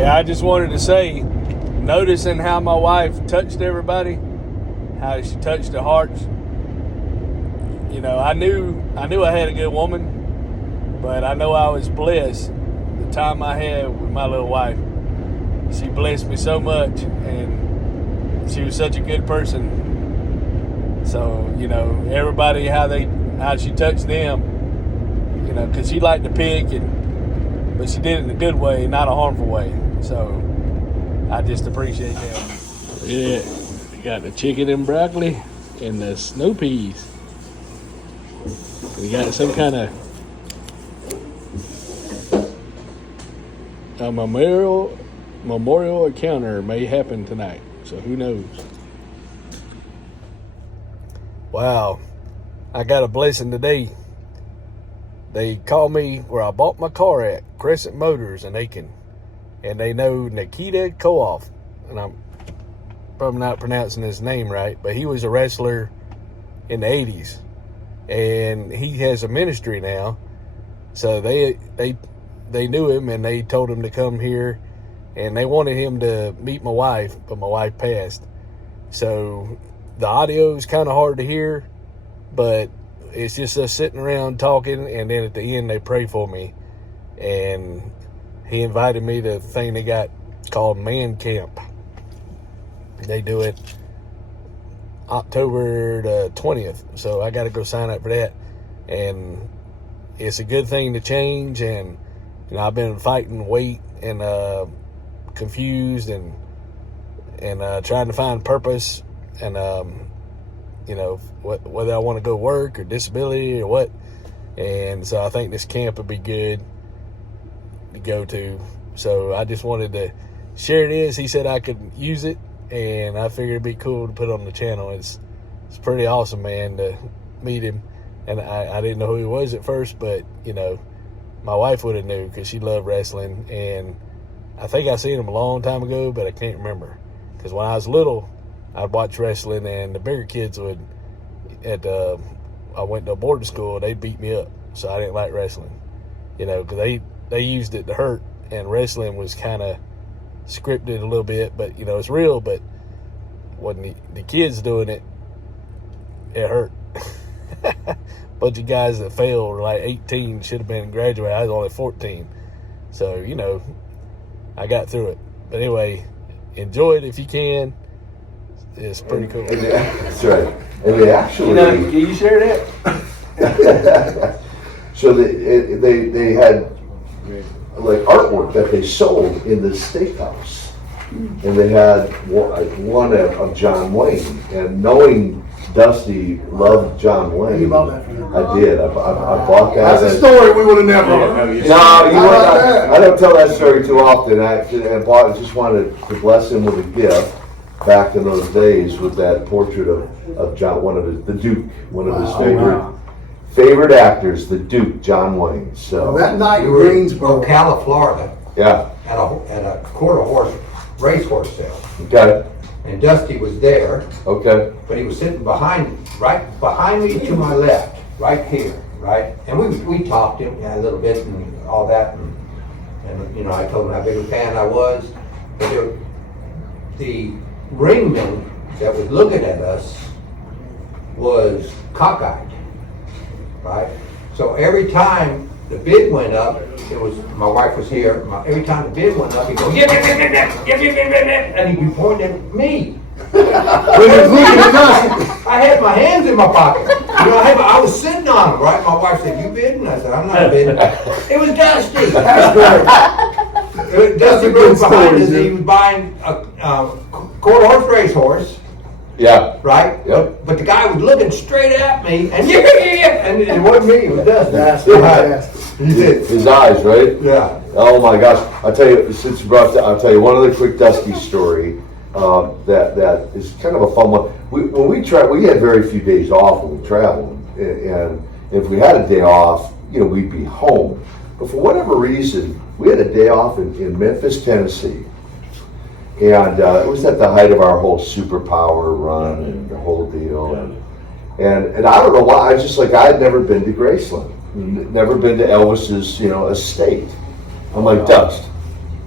Yeah, I just wanted to say, noticing how my wife touched everybody, how she touched their hearts. You know, I knew I had a good woman, but I know I was blessed the time I had with my little wife. She blessed me so much, and she was such a good person. So, you know, everybody, how she touched them, you know, because she liked to pick, but she did it in a good way, not a harmful way. So I just appreciate that. Yeah, we got the chicken and broccoli and the snow peas. We got some kind of a memorial encounter may happen tonight. So who knows? Wow, I got a blessing today. They called me where I bought my car at, Crescent Motors in Aiken. And they know Nikita Koloff. And I'm probably not pronouncing his name right, but he was a wrestler in the 80s. And he has a ministry now. So they knew him, and they told him to come here. And they wanted him to meet my wife, but my wife passed. So the audio is kind of hard to hear, but it's just us sitting around talking, and then at the end they pray for me. And he invited me to a thing they got called Man Camp. They do it October the 20th, so I got to go sign up for that. And it's a good thing to change, and you know, I've been fighting weight and confused and trying to find purpose, and you know, whether I want to go work or disability or what. And so I think this camp would be good to go to. So I just wanted to share this. He said I could use it, and I figured it'd be cool to put on the channel. It's pretty awesome, man, to meet him. And I didn't know who he was at first, but you know, my wife would have knew because she loved wrestling. And I think I seen him a long time ago, but I can't remember, because when I was little, I'd watch wrestling, and the bigger kids would, I went to a boarding school, they'd beat me up, so I didn't like wrestling, you know, because they used it to hurt, and wrestling was kind of scripted a little bit, but you know, it's real. But when the kids doing it, it hurt. Bunch of guys that failed were like 18, should have been graduated. I was only 14, so you know, I got through it. But anyway, enjoy it if you can. It's pretty cool. That's right. And they actually, you know, can you share that? So they had like artwork that they sold in the steakhouse, and they had one of John Wayne. And knowing Dusty loved John Wayne, You bought that for him. I did. I bought that. That's a story we would have never heard. No, I don't tell that story too often. I just wanted to bless him with a gift. Back in those days, with that portrait of John, the Duke, one of his favorite actors, the Duke, John Wayne. So Well, that night in Greensboro, Ocala, Florida, yeah, at a quarter horse racehorse sale, okay, and Dusty was there, okay, but he was sitting right behind me to my left, right here, right, and we talked him a little bit and all that, and you know, I told him how big a fan I was, but the ringman that was looking at us was cockeyed, right? So every time the bid went up, it was, my wife was here, every time the bid went up, he'd go, and he'd be pointing at me. I had my hands in my pocket. You know, I was sitting on them, right? My wife said, "You bidding?" I said, "I'm not bidding." It was Dusty. Dusty rode behind us. He was buying a quarter horse racehorse. yeah, Right? Yep. But the guy was looking straight at me, and and it wasn't me, it was Dusty. that's fantastic. He did. his eyes, right? Yeah. Oh my gosh! I'll tell you, since you brought that, I'll tell you one other quick Dusty story. That is kind of a fun one. When we had very few days off when we traveled, and if we had a day off, you know, we'd be home. But for whatever reason, we had a day off in Memphis, Tennessee, and it was at the height of our whole superpower run and the whole deal. And I don't know why. I just like I had never been to Graceland, never been to Elvis's estate. I'm like, Dust,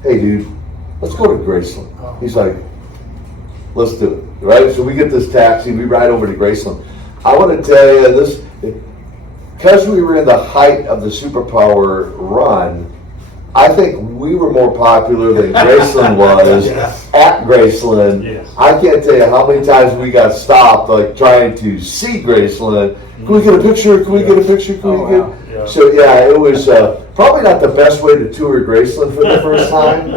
hey dude, let's go to Graceland. He's like, let's do it, right? So we get this taxi, we ride over to Graceland. I want to tell you this, because we were in the height of the superpower run, I think we were more popular than Graceland was at Graceland. Yes. I can't tell you how many times we got stopped, like trying to see Graceland. Can we get a picture? Can we get a picture? Can we get? Yeah. So yeah, it was probably not the best way to tour Graceland for the first time,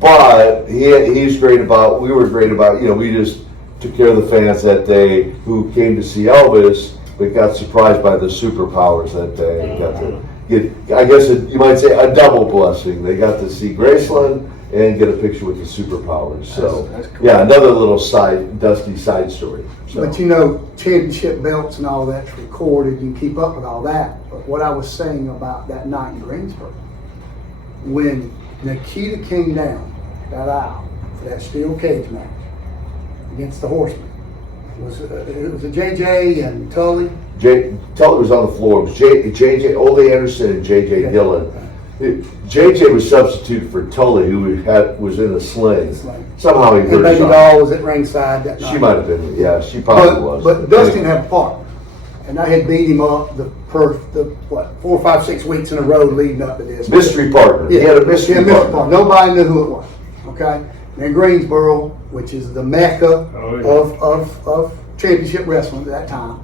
but he's great about. We were great about. We just took care of the fans that day who came to see Elvis, but got surprised by the superpowers that day. Got to get, I guess you might say, a double blessing. They got to see Graceland and get a picture with the superpowers. So That's cool. yeah, another little dusty side story. So. But championship belts and all that's recorded. You can keep up with all that. But what I was saying about that night in Greensboro, when Nikita came down that aisle for that steel cage match against the Horsemen, it was a JJ and Tully. Tully was on the floor. It was JJ, Ole Anderson, and JJ Dillon. JJ was substituted for Tully, who was in a sling. Somehow he And hurt Baby his arm. Doll was at ringside that night. She might have been. Yeah, she probably was. But Dustin had a partner, and I had beat him up the 4, 5, 6 weeks in a row leading up to this. Mystery partner. He had a mystery partner. Nobody knew who it was. Okay, and in Greensboro, which is the mecca of championship wrestling at that time,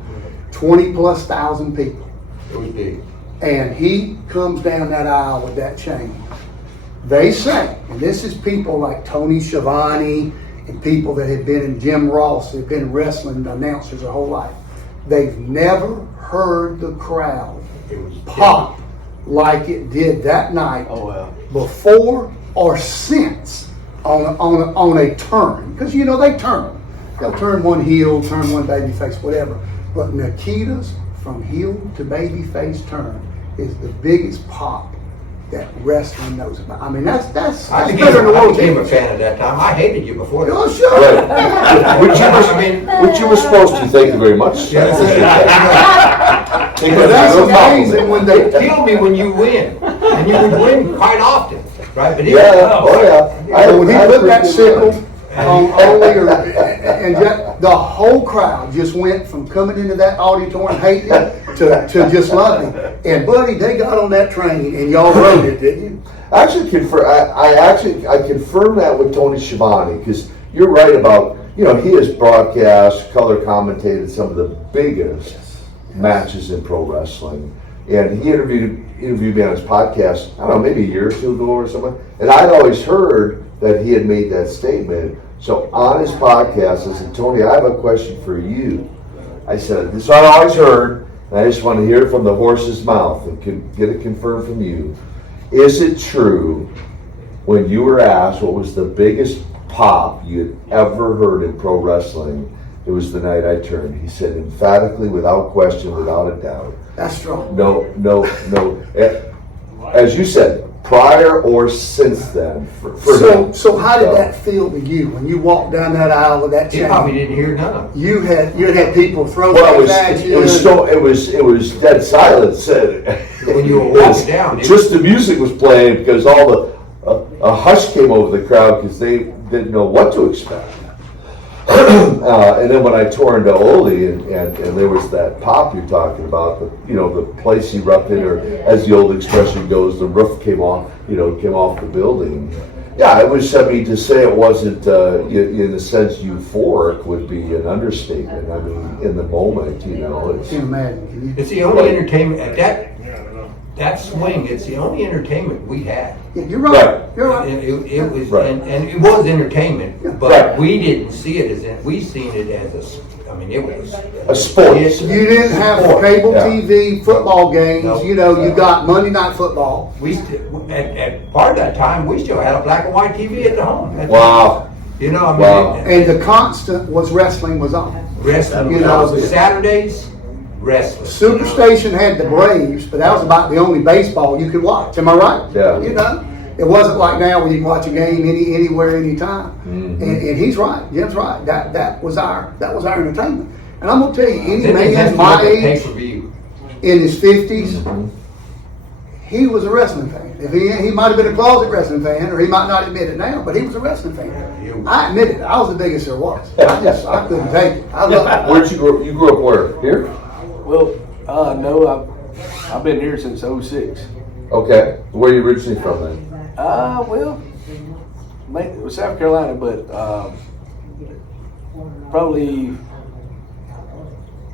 20,000+ people. It was big. And he comes down that aisle with that chain. They say, and this is people like Tony Schiavone and people that had been in Jim Ross, that have been wrestling announcers their whole life. They've never heard the crowd It was pop like it did that night before or since on a turn. Because they turn. They'll turn one heel, turn one baby face, whatever. But Nikita's from heel to baby face turn is the biggest pop that wrestling knows about. I mean, that's I better than the world became a championship. fan at that time. I hated you before that. Oh, sure. Right. Which you were supposed to. Thank you very much. Yeah. But that's amazing when It they. killed me when you win, and you would win quite often, right? But Yeah. Oh yeah. When he put that sickle on Ole, and and the whole crowd just went from coming into that auditorium hating him to just loving him. And buddy, they got on that train and y'all rode it, didn't you? I actually I confirmed that with Tony Schiavone, because you're right about, he has broadcast, color commentated some of the biggest matches in pro wrestling. And he interviewed me on his podcast, I don't know, maybe a year or two ago or something. And I'd always heard that he had made that statement. So on his podcast, I said, Tony, I have a question for you. I said, this is what I always heard, and I just want to hear it from the horse's mouth and get it confirmed from you. Is it true, when you were asked what was the biggest pop you had ever heard in pro wrestling, it was the night I turned? He said, emphatically, without question, without a doubt. That's strong. No. As you said, prior or since then. So how did that feel to you when you walked down that aisle with that he chain? probably didn't hear none of it. You had people throw Well, things at you. it was dead silence. When you were walking down, just the music was playing, because all a hush came over the crowd because they didn't know what to expect. And then when I tore into Ole and there was that pop you're talking about, the place erupted, or as the old expression goes, the roof came off the building. Yeah, it was. I mean, to say it wasn't in a sense euphoric would be an understatement. I mean, in the moment, it's. Can you imagine? Can you? It's the only entertainment at that swing. It's the only entertainment we had. Yeah, you're right. Right. You're right. It was, Right. and it was entertainment, but Right. we didn't see it we seen it as it was A sport. You didn't have cable Yeah. TV football games. No. You got Monday Night Football. At part of that time, we still had a black and white TV at the home. Wow. Wow. And the constant was wrestling was on. Wrestling, Saturdays, wrestling. Superstation had the Braves, but that was about the only baseball you could watch. Am I right? Yeah. It wasn't like now where you can watch a game anywhere, anytime. Mm-hmm. And he's right. Jim's right. That was our entertainment. And I'm gonna tell you, any Then they man just my look at age pay-per-view. in his 50s, he was a wrestling fan. If he might have been a closet wrestling fan, or he might not admit it now, but he was a wrestling fan. I admit it. I was the biggest there was. I couldn't take it. I love it. Where'd you grow? You grew up where? Here? Well, no, I've been here since '06. Okay. Where are you originally from then? Well, South Carolina, but probably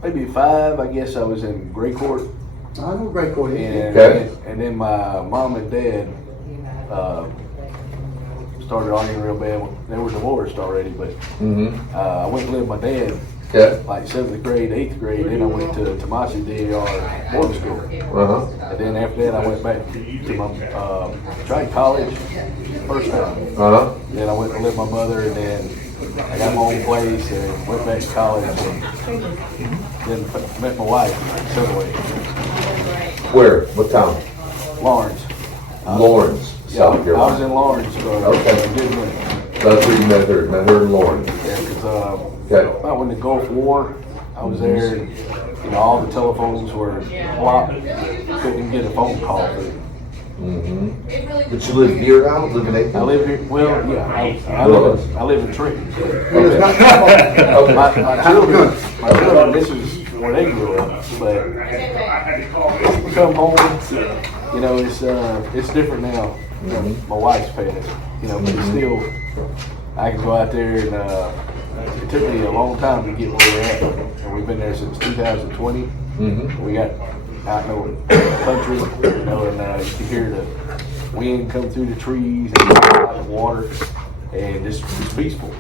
maybe 5. I guess I was in Gray Court. I know Great Court is. And then my mom and dad started arguing real bad. They were divorced already, but I went to live with my dad like 7th grade, 8th grade. Then I went to Tomasi DAR boarding school. And then after that, I went back to my tried college first time. Then I went to live with my mother, and then I got my own place and went back to college, and then met my wife Subway. Where? What town? Lawrence. Lawrence, South I was Carolina. in Lawrence for a good minute. That's where you met her. Met her in Lawrence. Yeah, because about when the Gulf War, I was there, and all the telephones were blocked. Couldn't even get a phone call through. Did you live here now? Live in Aiken? I live here. Well, yeah, I live in Trenton. Okay. My children, this is where they grew up. But we come home, you know, it's different now. You know, my wife's passed, you know, but it's still, I can go out there and it took me a long time to get where we're at. And we've been there since 2020. We got out in the country, you know, and you can hear the wind come through the trees and out the water, and it's peaceful.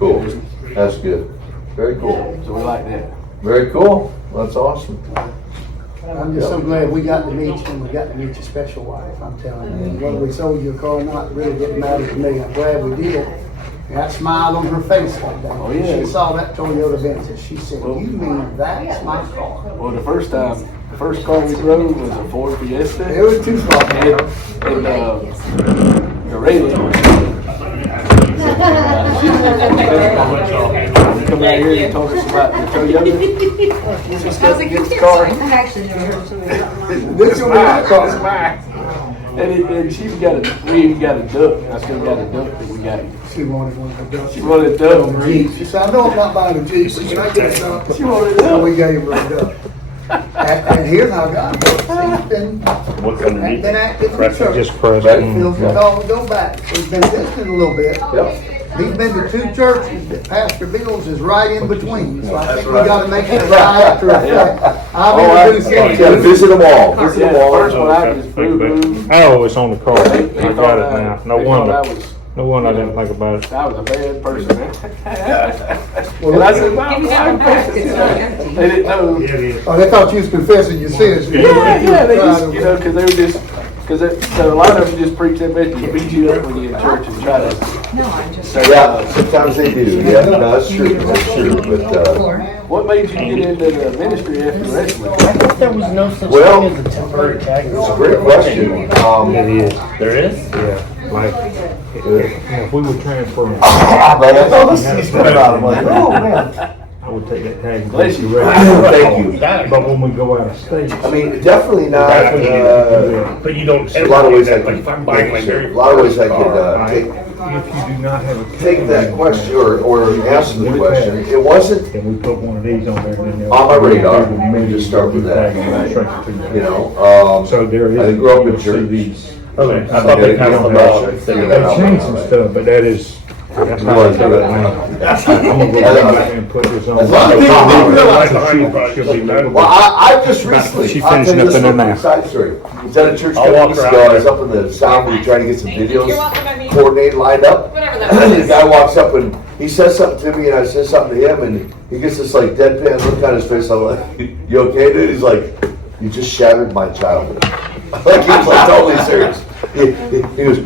Cool. That's good. Very cool. So we like that. Very cool. That's awesome. I'm just so glad we got to meet you, and we got to meet your special wife. I'm telling you, whether we sold you a car or not, really didn't matter to me. I'm glad we did. That smile on her face that day. Oh, yeah. She saw that Toyota Venza. She said, "You mean that's my car?" Well, the first car we drove was a Ford Fiesta. It was too small. And the radio. Come out here and told us about the Toyota. Just got to get the car. I've actually never heard somebody This one It's mine. And she's got we even got a duck. I still got a duck that we got. She wanted one of the ducks. She wanted a duck. She said, "I know I'm not buying a Jeep, but can I get a duck?" She wanted a So duck. we gave her a duck. And here's how God works. He's been active in Crescent, church. just Crescent. Feels the call to go back. He's been visiting a little bit. He's been to 2 churches that Pastor Bill's is right in between. So I think we got to make it right after effect. I'll introduce You him. gotta visit them all. Visit them all. First one I just boo-boo. Oh, it's on the car. I They got thought it now. No they thought I wonder. was, No wonder I didn't think about it. I was a bad person. And I said, "Wow, Give me that one back. It's not empty. they didn't know." Oh, they thought you was confessing your sins. Yeah, they just, you know, because they were just, so a lot of them just preach that message, beat you up when you're in church and try to No, I'm just. say, Yeah, sometimes they do. Yeah, no, that's true. That's true. But what made you get into the ministry after wrestling? I thought there was no such Well, thing as a temporary tag. it's a great question. It is. There is? Yeah. Like, if we would transfer them, Oh, this is I'm like, oh man. I would take that tag and Bless take you. the rest. Thank you. But when we go out of state, I mean, definitely not. But you don't A lot of ways I like could. if I'm buying my very A lot of ways I car, could if you do not have a take that question or answer the question. It wasn't, and we put one of these on there, then they'll. On my radar. they will Maybe just start with that. Right. you know, So there is. I grew up in you'll see church. these. Okay, I thought they kind of They changed some stuff, but that's how I do it now. I'm gonna go back and put this on. A lot of people didn't realize She'll be labeled. Well, I just recently, She I'll tell finished you this nothing in little there. side story. I was at a church a I'll couple walk weeks around ago. I there. was up in the south. We were trying to get some videos You're welcome, I mean. coordinated, lined up. Whatever that And the is. guy walks up and he says something to me, and I say something to him, and he gets this like deadpan look on his face. I'm like, "You okay, dude?" He's like, "You just shattered my childhood." Like he was like totally serious. He goes,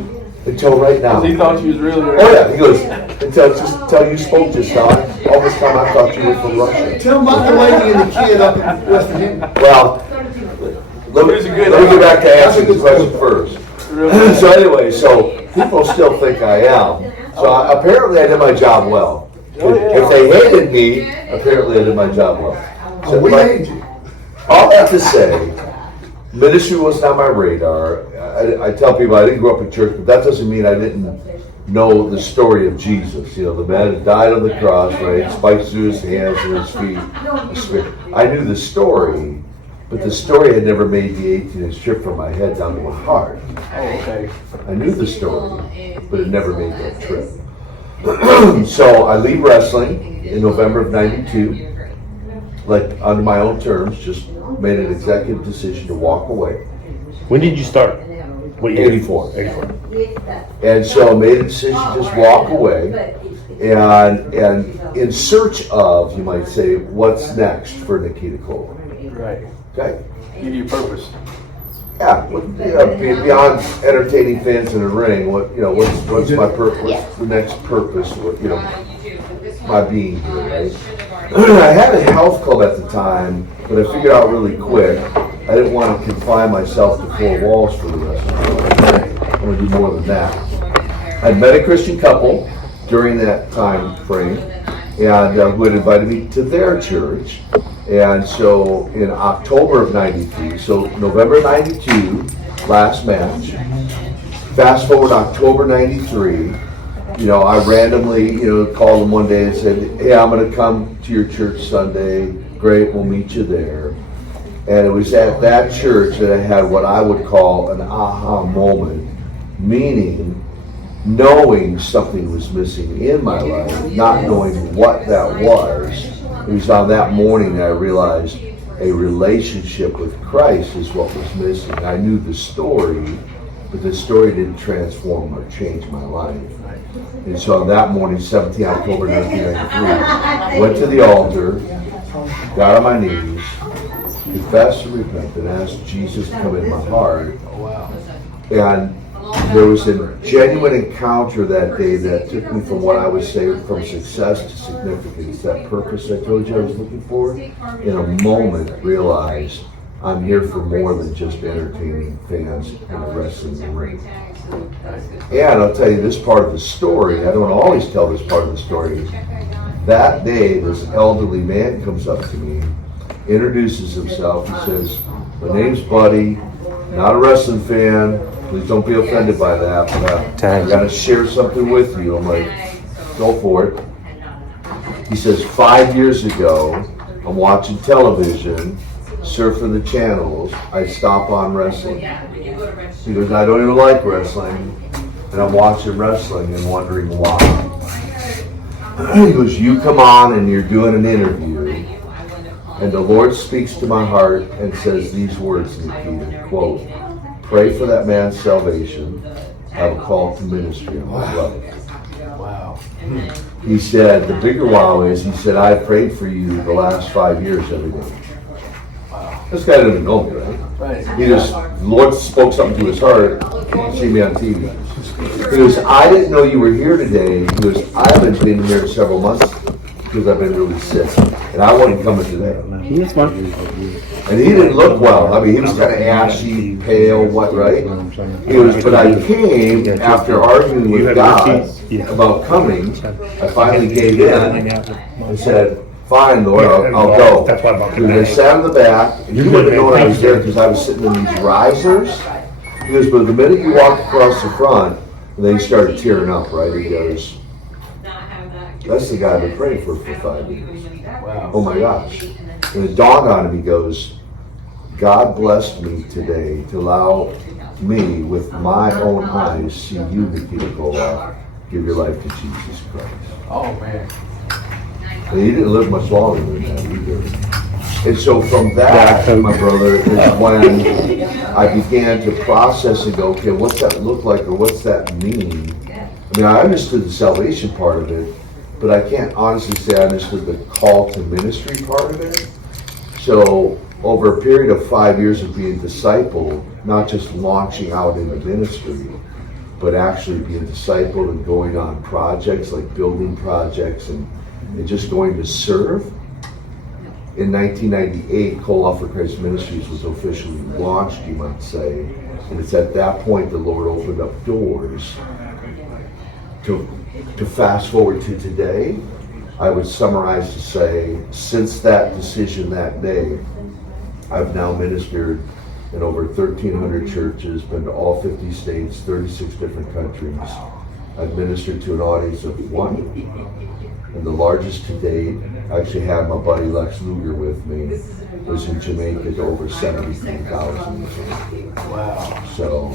"Until right now." He thought you was really. Oh yeah, he goes, until you spoke just now, all this time I thought you were from Russia. Tell about the lady and the kid up in West Virginia. Well, let me get back to answering the question first. So anyway, so people still think I am. So apparently I did my job well. If they hated me, apparently I did my job well. So We but hate you. all that to say, Ministry wasn't on my radar. I tell people I didn't grow up in church, but that doesn't mean I didn't know the story of Jesus. You know, the man that died on the cross, right? Spikes through his hands and his feet. I knew the story, but the story had never made the 18-inch trip from my head down to my heart. Oh, okay. I knew the story, but it never made that trip. So I leave wrestling in November of '92, like under my own terms, just made an executive decision to walk away. When did you start? What year? 84. 84. And so I made a decision to just walk away and in search of, you might say, what's next for Nikita Koloff. Right. Okay? Give you purpose. Yeah, beyond entertaining fans in the ring, what's my purpose? What's the next purpose? My being here, right? I had a health club at the time, but I figured out really quick I didn't want to confine myself to 4 walls for the rest of my life. I want to do more than that. I'd met a Christian couple during that time frame, and who had invited me to their church. And so in October of '93, so November '92, last match. Fast forward October '93, I randomly, called them one day and said, hey, I'm going to come to your church Sunday. Great, we'll meet you there. And it was at that church that I had what I would call an aha moment, meaning knowing something was missing in my life, not knowing what that was. It was on that morning that I realized a relationship with Christ is what was missing. I knew the story, but the story didn't transform or change my life. And so on that morning, 17 October 1993, went to the altar, got on my knees, confessed and repented, and asked Jesus to come in my heart. And there was a genuine encounter that day that took me from what I would say from success to significance. That purpose I told you I was looking for, in a moment realized I'm here for more than just entertaining fans in a wrestling ring. And I'll tell you this part of the story, I don't always tell this part of the story. That day, this elderly man comes up to me, introduces himself, he says, my name's Buddy, not a wrestling fan, please don't be offended by that, but I got to share something with you. I'm like, go for it. He says, 5 years ago, I'm watching television, surfing the channels, I stop on wrestling. He goes, I don't even like wrestling, and I'm watching wrestling and wondering why. He goes, you come on and you're doing an interview, and the Lord speaks to my heart and says these words, Nikita, quote, pray for that man's salvation. I have a call to ministry in my life. Wow. He said, the bigger wow is, he said, I prayed for you the last 5 years every day. Wow. This guy doesn't know me, right? Right. He just, the Lord spoke something to his heart. You see me on TV. He goes, I didn't know you were here today. He goes, I've been here several months because I've been really sick. And I wasn't coming today. And he didn't look well. I mean, he was kind of ashy, pale, right? He was, but I came after arguing with God about coming. I finally gave in and said, fine, Lord, I'll go. And I sat in the back, and he wouldn't know I was there because I was sitting in these risers. He goes, but the minute you walked across the front, and then he started tearing up, right? He goes, that's the guy I've been praying for 5 years. Wow. Oh my gosh. And it dawned on him, he goes, God blessed me today to allow me, with my own eyes, see you, Nikita Koloff, give your life to Jesus Christ. Oh, man. And he didn't live much longer than that either. And so from that, my brother, is when I began to process and go, okay, what's that look like, or what's that mean? I mean, I understood the salvation part of it, but I can't honestly say I understood the call to ministry part of it. So over a period of 5 years of being discipled, not just launching out into ministry, but actually being discipled and going on projects like building projects and just going to serve. In 1998, Koloff for Christ Ministries was officially launched, you might say. And it's at that point the Lord opened up doors. To fast forward to today, I would summarize to say, since that decision that day, I've now ministered in over 1,300 churches, been to all 50 states, 36 different countries. I've ministered to an audience of 1. And the largest to date, I actually had my buddy Lex Luger with me, was in Jamaica to over 73,000. Wow. So,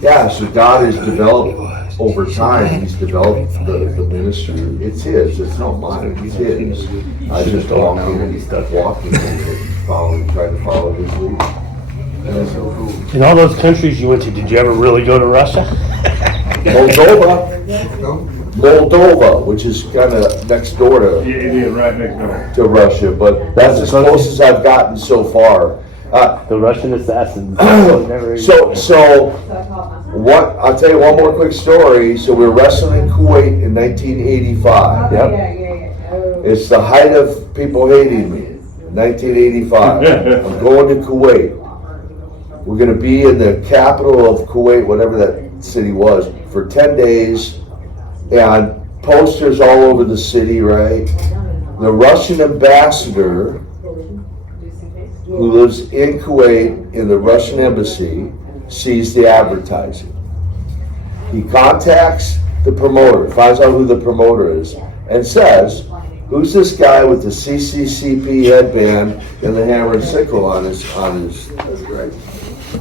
yeah, so God has developed over time, he's developed the ministry. It's his, it's not mine, it's his. I just walk in and trying to follow his lead. That's so cool. In all those countries you went to, did you ever really go to Russia? Moldova, which is kind of next door Yeah, it is right next door. to Russia, but that's as close as I've gotten so far. The Russian assassins. So what? I'll tell you one more quick story. So we were wrestling in Kuwait in 1985. Yep. It's the height of people hating me. 1985. I'm going to Kuwait. We're going to be in the capital of Kuwait, whatever that city was, for 10 days, and posters all over the city, right? The Russian ambassador who lives in Kuwait in the Russian embassy sees the advertising. He contacts the promoter, finds out who the promoter is, and says, "Who's this guy with the CCCP headband and the hammer and sickle on his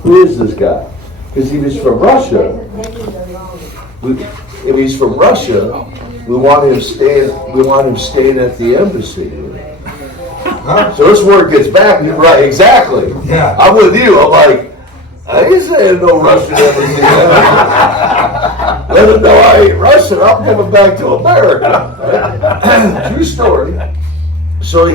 Who is this guy?" Because he was from Russia. If he's from Russia, we want him staying at the embassy. So this word gets back, right? Exactly. Yeah. I'm with you. I'm like, I ain't saying no Russian embassy. Let him know I ain't Russian. I'm coming back to America. True story. So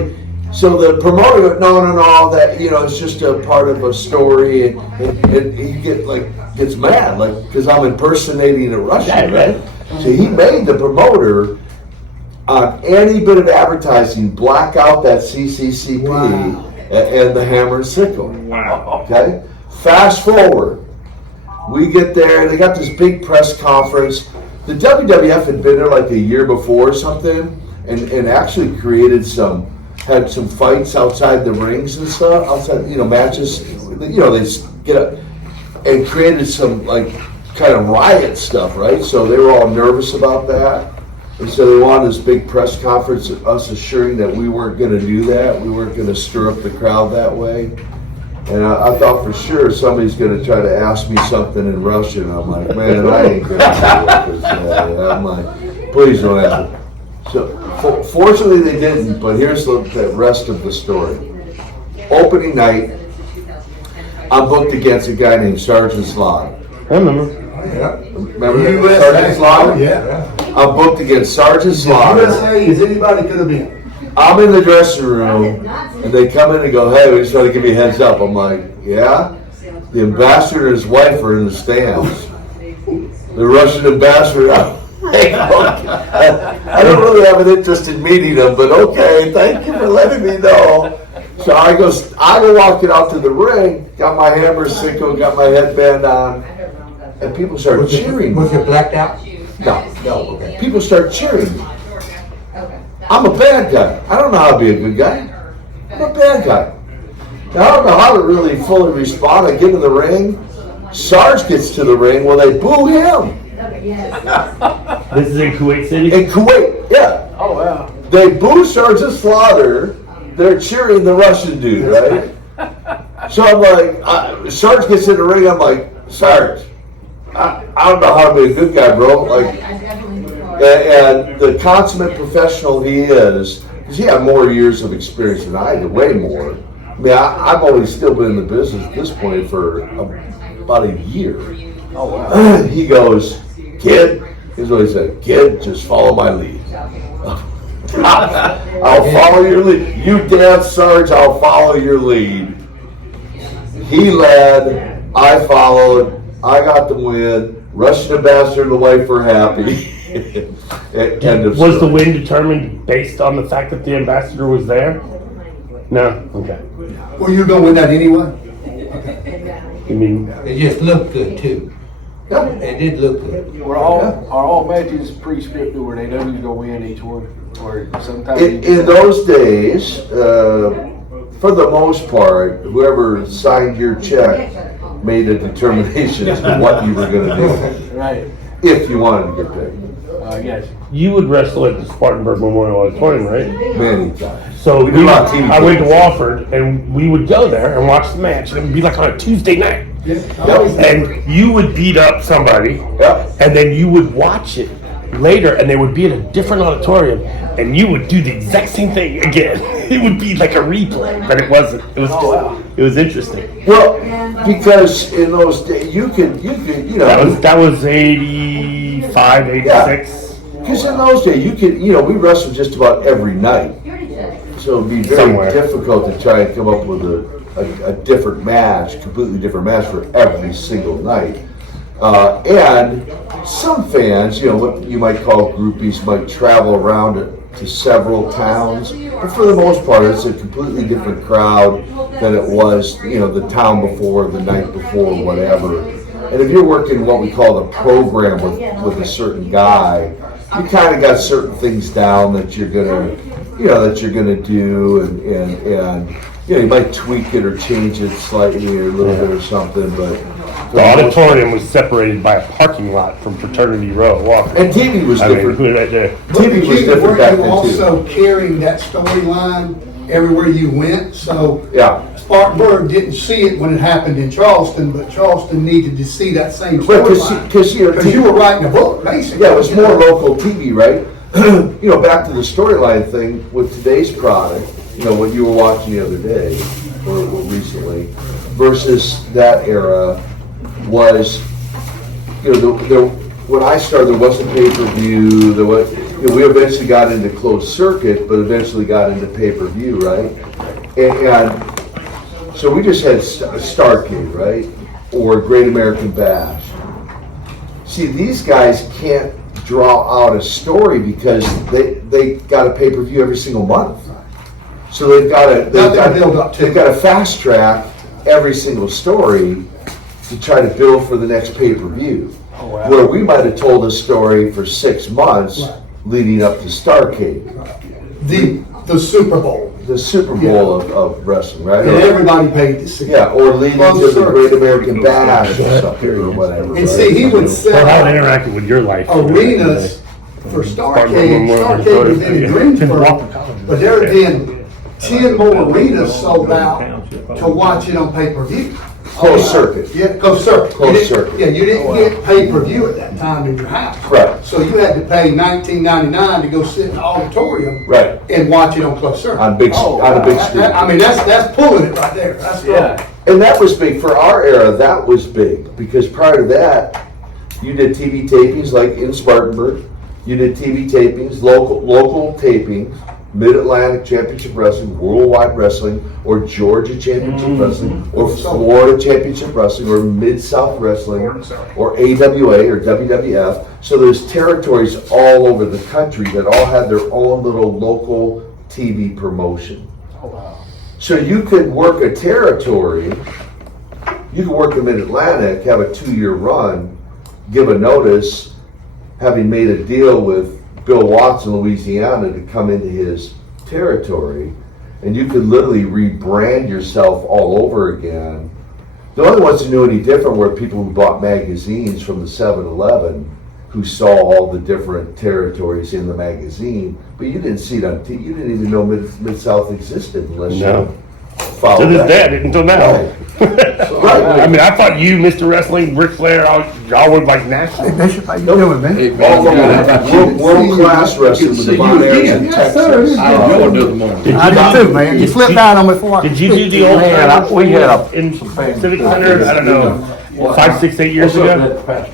the promoter went, no, that, it's just a part of a story, and he gets mad, because I'm impersonating a Russian, right? So he made the promoter on any bit of advertising black out that CCCP and the hammer and sickle. Wow. Okay? Fast forward. We get there, they got this big press conference. The WWF had been there like a year before or something, and actually had some fights outside the rings and stuff, outside, matches, they get up and created some kind of riot stuff, right? So they were all nervous about that. And so they wanted this big press conference, us assuring that we weren't going to do that. We weren't going to stir up the crowd that way. And I thought for sure somebody's going to try to ask me something in Russian. I'm like, man, I ain't going to do it. I'm like, please don't ask me. So fortunately they didn't, but here's the rest of the story. Opening night, I'm booked against a guy named Sergeant Slaughter. I remember. Remember that? Sergeant Slaughter? Yeah. I'm booked against Sergeant Slaughter. USA as anybody could have been. I'm in the dressing room, and they come in and go, "Hey, we just want to give you a heads up." I'm like, "Yeah." The ambassador and his wife are in the stands. The Russian ambassador. I don't really have an interest in meeting them, but okay, thank you for letting me know. So I go walking out to the ring, got my hammer sickle, got my headband on, and people started cheering me. Was it blacked out? No, Okay. people start cheering me. I'm a bad guy. I don't know how to be a good guy. I'm a bad guy. Now, I don't know how to really fully respond. I get in the ring. Sarge gets to the ring. Well, they boo him. This is in Kuwait City? In Kuwait, yeah. Oh, wow. They boo Sergeant Slaughter. They're cheering the Russian dude, right? So I'm like, Sarge gets in the ring. I'm like, Sarge, I don't know how to be a good guy, bro. And the consummate professional he is, because he had more years of experience than I did, way more. I mean, I've only still been in the business at this point for about a year. Oh, wow. He goes, "Kid," here's what he said, "Kid, just follow my lead." I'll follow your lead. You dance, Sarge, I'll follow your lead. He led, I followed, I got the win. Russian ambassador and the wife were happy. End of Was the story. win determined based on the fact that the ambassador was there? No? Okay. Well, you're going to win that anyway? You mean, It just looked good too. Yep. It did look good. Are all matches pre-scripted where they know who's going to win each one? Or sometimes In those days, for the most part, whoever signed your check made a determination as to what you were gonna do, Right. if you wanted to get paid, Yes. You would wrestle at the Spartanburg Memorial Auditorium, right? many times. So We did a lot of TV I went to programs. Wofford, and we would go there and watch the match. And it would be like on a Tuesday night, Yep, and you would beat up somebody, yep. and then you would watch it later, and they would be in a different auditorium, and you would do the exact same thing again. It would be like a replay, but it wasn't. It was it was interesting. Well, because in those days, you could, you know. That was 85, 86. Because in those days, you could, we wrestled just about every night. So it'd be very Somewhere. difficult to try and come up with a different match, completely different match for every single night. And some fans, what you might call groupies, might travel around to several towns. But for the most part, it's a completely different crowd than it was, the town before, the night before, whatever. And if you're working what we call the program with a certain guy, you kind of got certain things down that you're gonna do, and you might tweak it or change it slightly or a little bit or something, but The auditorium was separated by a parking lot from Fraternity Row. Wofford. and TV was I mean, different. right there. TV was different Were back you then too. also carrying that storyline everywhere you went? So Yeah. Spartanburg didn't see it when it happened in Charleston, but Charleston needed to see that same Right, storyline. because you were writing a book, basically. Yeah, it was more local TV, right? Back to the storyline thing with today's product, what you were watching the other day or recently, versus that era was, when I started, there wasn't pay-per-view. There was, we eventually got into closed circuit, but eventually got into pay-per-view, right? And so we just had Starrcade, right, or Great American Bash. See, these guys can't draw out a story because they got a pay-per-view every single month. So they've got to fast track every single story to try to build for the next pay-per-view. Oh, wow. Where we might have told a story for 6 months leading up to Starrcade, The Super Bowl. the Super Bowl of wrestling, right? And everybody paid to see it. Yeah, or leading to Closed the circuit. Great American Bash or something or whatever. And see, he would Or sell how it interacted with your life. arenas for Starrcade. Spartanburg Starrcade was in Yeah. Greensboro, but there had been 10 more arenas sold out to watch it on pay-per-view. Closed circuit. Yeah, closed circuit. Closed You didn't- circuit. Yeah, you didn't get pay-per-view at that time in your house. Right. So you had to pay $19.99 to go sit in the auditorium. Right. And watch it on closed circuit. On a big screen. I mean, that's pulling it right there. That's Yeah. And that was big for our era. That was big because prior to that, you did TV tapings like in Spartanburg. You did TV tapings, local tapings, Mid-Atlantic Championship Wrestling, Worldwide Wrestling, or Georgia Championship Wrestling, or Florida Championship Wrestling, or Mid-South Wrestling, or AWA or WWF. So there's territories all over the country that all had their own little local TV promotion. So you could work a territory, you could work the Mid-Atlantic, have a 2-year run, give a notice, having made a deal with Bill Watts in Louisiana to come into his territory, and you could literally rebrand yourself all over again. The only ones who knew any different were people who bought magazines from the 7-Eleven, who saw all the different territories in the magazine, but you didn't see it on TV. You didn't even know Mid-South existed unless No. you followed To this that. day, I didn't until now. Right. I mean, I thought you, Mr. Wrestling, Ric Flair, y'all were like national. Bishop, how you doing, man? World-class wrestling with the Von Airs in Texas. I do too, man. You flipped out on me before. Did you do the old Man, we had a- in Civic Center? I don't know, 5, 6, 8 years ago.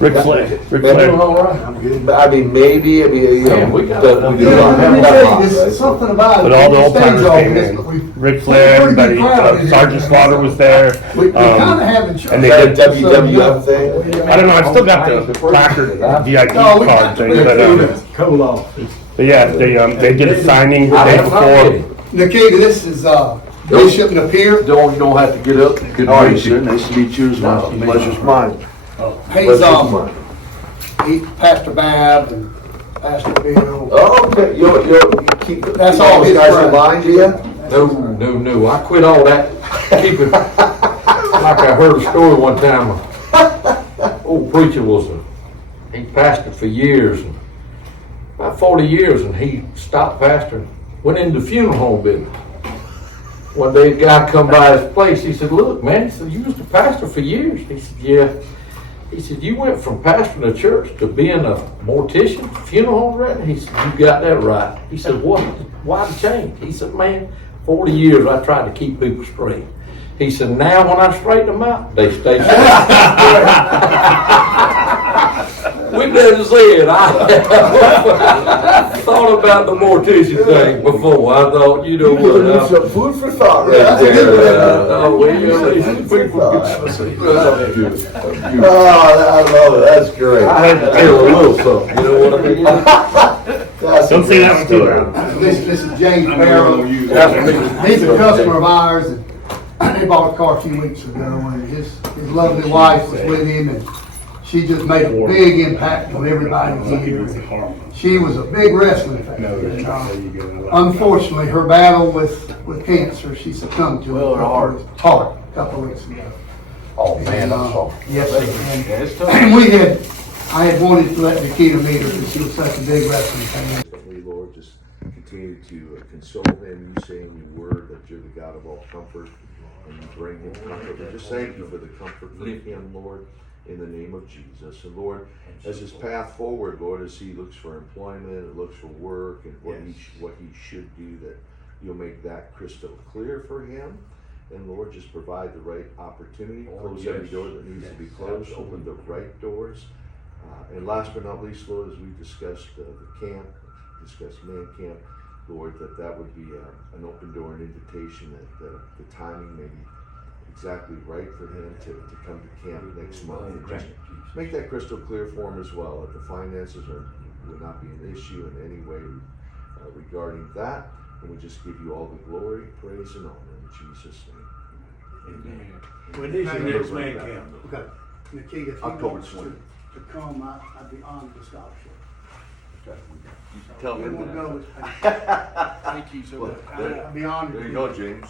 Ric Flair. I mean, maybe, we did Yeah, not let me have tell that you, there's something about it. But all the old Stage timers all came this, in. but we- Ric Flair, everybody. Sergeant Slaughter was there. We kinda haven't. and Is they that a did. WWF thing? I don't know. I've still got the placard, VIP No, we card got thing, the but Koloff. yeah, they did a signing the day before. Nikita, this is, Bishop Napier. You don't have to get up. Good morning, sir. Nice to meet you as well. Pleasure's mine. He's, he's Pastor Bab and Pastor Bill. Oh, okay, you'll keep, That's keep all those his guys in friends. line, do you? No. I quit all that keeping. Like I heard a story one time. Old preacher he pastored for years, about 40 years, and he stopped pastoring, went into the funeral home business. One day a guy come by his place, he said, look, man, he said, you was the pastor for years. He said, yeah. He said, you went from pastoring a church to being a mortician, funeral home director? He said, you got that right. He said, what? Why the change? He said, man, 40 years I tried to keep people straight. He said, now when I straighten them out, they stay straight. We never said, I thought about the mortician thing before. I thought, you know what? Some food for thought right That's there. good. Oh, I love it. That's great. I had to tell a little something, you know what I mean? Don't say that one too loud. This is James Barrow. He's a customer of ours, and he bought a car a few weeks ago, and his lovely wife was with him, and she just made a big impact on everybody here. She was a big wrestling fan. And, unfortunately, her battle with cancer, she succumbed to it. Heart a couple of weeks ago. Oh, man, I'm sorry. Yes, sir. And I had wanted to let Nikita meet her because she was such a big wrestling fan. Lord, just continue to console him. You say in your word that you're the God of all comfort, and you bring him comfort. We just thank you for the comfort from him, Lord, in the name of Jesus. And Lord, as his path forward, Lord, as he looks for employment, looks for work, and what he should do, that you'll make that crystal clear for him. And Lord, just provide the right opportunity. Close every door that needs to be closed. Open the right doors. And last but not least, Lord, as we discussed the camp, discussed man camp, Lord, that would be an open door, an invitation, that the timing may be exactly right for him to come to camp next month. And just make that crystal clear for him as well, that the finances would not be an issue in any way regarding that. And we just give you all the glory, praise, and honor in Jesus' name. Amen. When is your next man camp? Okay. Nikita, if he October wants 20th. to come, I'd be honored to scholarship. Tell We him won't that. go with. Thank you so much. I'd be honored. There you go, James.